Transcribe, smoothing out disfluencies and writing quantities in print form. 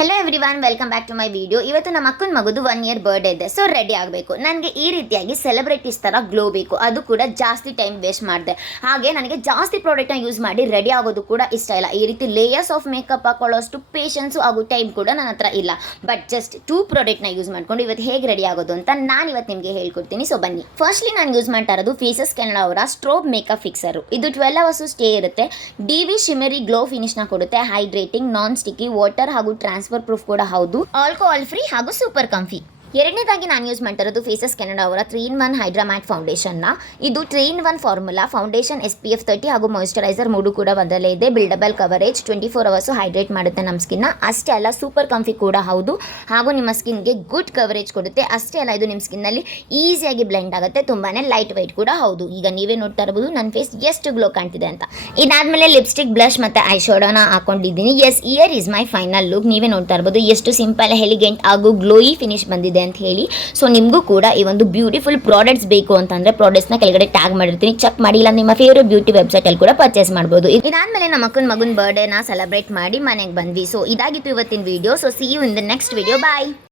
Hello everyone, welcome back to my video. ಇವತ್ತು ನಮ್ಮ ಅಕ್ಕನ ಮಗುದು 1 ಇಯರ್ ಬರ್ಡೇ ಇದೆ. ಸೊ ರೆಡಿ ಆಗಬೇಕು. ನನಗೆ ಈ ರೀತಿಯಾಗಿ ಸೆಲೆಬ್ರಿಟೀಸ್ ಥರ ಗ್ಲೋ ಬೇಕು, ಅದು ಕೂಡ ಜಾಸ್ತಿ ಟೈಮ್ ವೇಸ್ಟ್ ಮಾಡಿದೆ. ಹಾಗೆ ನನಗೆ ಜಾಸ್ತಿ ಪ್ರಾಡಕ್ಟ್ನ ಯೂಸ್ ಮಾಡಿ ರೆಡಿ ಆಗೋದು ಕೂಡ ಇಷ್ಟ ಇಲ್ಲ. ಈ ರೀತಿ ಲೇಯರ್ಸ್ ಆಫ್ ಮೇಕಪ್ ಹಾಕೊಳ್ಳೋಷ್ಟು ಪೇಷನ್ಸು ಹಾಗೂ ಟೈಮ್ ಕೂಡ ನನ್ನ ಹತ್ರ ಇಲ್ಲ. ಬಟ್ ಜಸ್ಟ್ 2 ಪ್ರಾಡಕ್ಟ್ನ ಯೂಸ್ ಮಾಡ್ಕೊಂಡು ಇವತ್ತು ಹೇಗೆ ರೆಡಿ ಆಗೋದು ಅಂತ ನಾನು ಇವತ್ತು ನಿಮಗೆ ಹೇಳ್ಕೊಡ್ತೀನಿ. ಸೊ ಬನ್ನಿ. ಫಸ್ಟ್ಲಿ ನಾನು ಯೂಸ್ ಮಾಡ್ತಾ ಇರೋದು ಫೇಸಸ್ ಕೆನಡಾ ಅವರ ಸ್ಟ್ರೋಬ್ ಮೇಕಪ್ ಫಿಕ್ಸರು. ಇದು 12 ಅವರ್ಸು ಸ್ಟೇ ಇರುತ್ತೆ. ಡಿವಿ ಶಿಮರಿ ಗ್ಲೋ ಫಿನಿಶ್ನ ಕೊಡುತ್ತೆ. ಹೈಡ್ರೇಟಿಂಗ್, ನಾನ್ ಸ್ಟಿಕ್ಕಿ, ವಾಟರ್ ಹಾಗೂ ಟ್ರಾನ್ಸ್ಫರ್ ಪ್ರೂಫ್ ಕೂಡ ಹೌದು. ಆಲ್ಕೋಹಾಲ್ ಫ್ರೀ ಹಾಗೂ ಸೂಪರ್ ಕಂಫಿ. ಎರಡನೇದಾಗಿ ನಾನು ಯೂಸ್ ಮಾಡ್ತಾ ಇರೋದು ಫೇಸಸ್ ಕೆನಡಾ ಅವರ 3-in-1 ಹೈಡ್ರಾ ಮ್ಯಾಟ್ ಫೌಂಡೇಶನ್ನ. ಇದು 3-in-1 ಫಾರ್ಮುಲಾ. ಫೌಂಡೇಶನ್ SPF 30 ಹಾಗೂ ಮಾಯಿಶ್ಚರೈಸರ್ 3 ಕೂಡ ಒಂದರಲ್ಲೇ ಇದೆ. ಬಿಲ್ಡಬಲ್ ಕವರೇಜ್, 24 ಅವರ್ಸು ಹೈಡ್ರೇಟ್ ಮಾಡುತ್ತೆ ನಮ್ಮ ಸ್ಕಿನ್ನ. ಅಷ್ಟೇ ಅಲ್ಲ, ಸೂಪರ್ ಕಂಫಿ ಕೂಡ ಹೌದು ಹಾಗೂ ನಿಮ್ಮ ಸ್ಕಿನ್ಗೆ ಗುಡ್ ಕವರೇಜ್ ಕೊಡುತ್ತೆ. ಅಷ್ಟೇ ಅಲ್ಲ, ಇದು ನಿಮ್ಮ ಸ್ಕಿನ್ನಲ್ಲಿ ಈಸಿಯಾಗಿ ಬ್ಲೆಂಡ್ ಆಗುತ್ತೆ. ತುಂಬಾ ಲೈಟ್ ವೆಯ್ಟ್ ಕೂಡ ಹೌದು. ಈಗ ನೀವೇ ನೋಡ್ತಾ ಇರ್ಬೋದು ನನ್ನ ಫೇಸ್ ಎಷ್ಟು ಗ್ಲೋ ಕಾಣ್ತಿದೆ ಅಂತ. ಇದಾದಮೇಲೆ ಲಿಪ್ಸ್ಟಿಕ್, ಬ್ಲಷ್ ಮತ್ತು ಐ ಶೋಡೋನ ಹಾಕೊಂಡಿದ್ದೀನಿ. Yes, here is my final look. ನೀವೇ ನೋಡ್ತಾ ಇರ್ಬೋದು ಎಷ್ಟು ಸಿಂಪಲ್, ಎಲಿಗೆಂಟ್ ಹಾಗೂ ಗ್ಲೋಯಿ ಫಿನಿಶ್ ಬಂದಿದೆ ಅಂತ ಹೇಳಿ. ಸೊ ನಿಮಗೂ ಕೂಡ ಈ ಒಂದು ಬ್ಯೂಟಿಫುಲ್ ಪ್ರಾಡಕ್ಟ್ಸ್ ಬೇಕು ಅಂತಂದ್ರೆ ಪ್ರಾಡಕ್ಟ್ಸ್ನ ಕೆಳಗಡೆ ಟ್ಯಾಗ್ ಮಾಡಿರ್ತೀನಿ, ಚೆಕ್ ಮಾಡಿ. ಇಲ್ಲ ನಿಮ್ಮ ಫೇವ್ರೆಟ್ ಬ್ಯೂಟಿ ವೆಬ್ಸೈಟಲ್ಲಿ ಕೂಡ ಪರ್ಚೇಸ್ ಮಾಡ್ಬೋದು. ಇದಾದ್ಮೇಲೆ ನಮ್ಮ ಮಗನ ಬರ್ಡೇನ ಸೆಲೆಬ್ರೇಟ್ ಮಾಡಿ ಮನೆಗೆ ಬಂದ್ವಿ. ಸೊ ಇದಾಗಿತ್ತು ಇವತ್ತಿನ video. So see you in the next video. Bye.